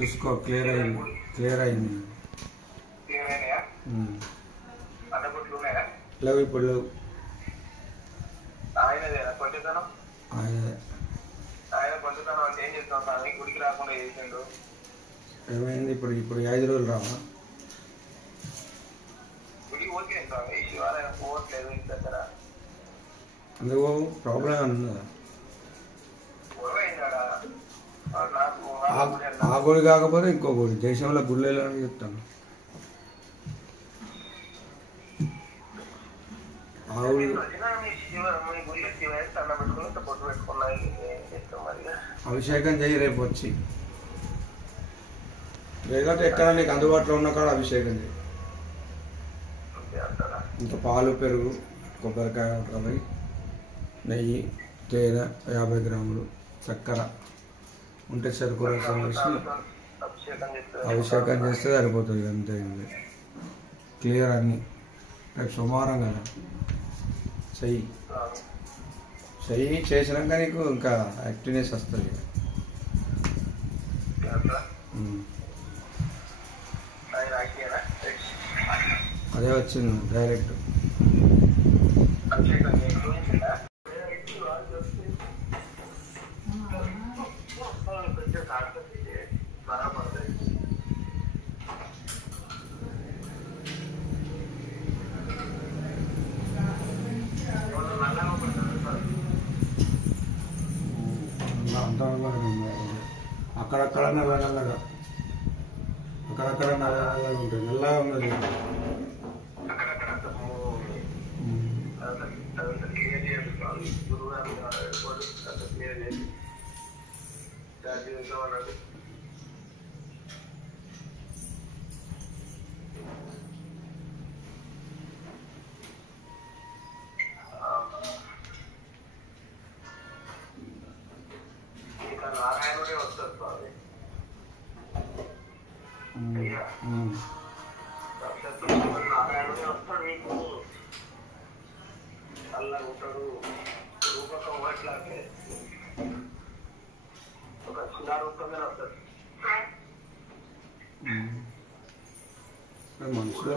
చూసుకో క్లియర్ అయింది. క్లియర్ అయింది. లేవు ఇప్పుడు లేవు. ఏమైంది ఇప్పుడు? ఇప్పుడు 5 రోజులు రావా? అందుకు ప్రాబ్లం ఉందా? ఆ గుడి కాకపోతే ఇంకో గుడి, దేశంలో గుళ్ళలో చెప్తాను. అభిషేకం చేయి రేపు వచ్చి, లేదంటే ఎక్కడ నీకు అందుబాటులో ఉన్న కాడ అభిషేకం చేయి. ఇంకా పాలు, పెరుగు, కొబ్బరికాయ, రవి, నెయ్యి, తేనె 50 గ్రాములు, చక్కెర ఉంటే చెరుకు రసం వేసి అభిషేకం చేస్తే సరిపోతుంది. అంతే. క్లియర్ అన్ని. రేపు సోమవారం కదా, చెయ్యి. చెయ్యి చేసినాక నీకు ఇంకా యాక్టివ్నెస్ వస్తుంది. అదే వచ్చింది డైరెక్ట్. అక్కడక్కడ నల్లగా, అక్కడక్కడ నల్లగా ఉంటుంది. నల్లగా ఉన్నది. నారాయణుడే వస్తారు స్వామి. నారాయణుడే వస్తాడు. మీకు అల్లా ఉంటాడు. రూపకం వాటిలాగే ఒక చిన్న రూపంగానే వస్తాడు. మనుషులే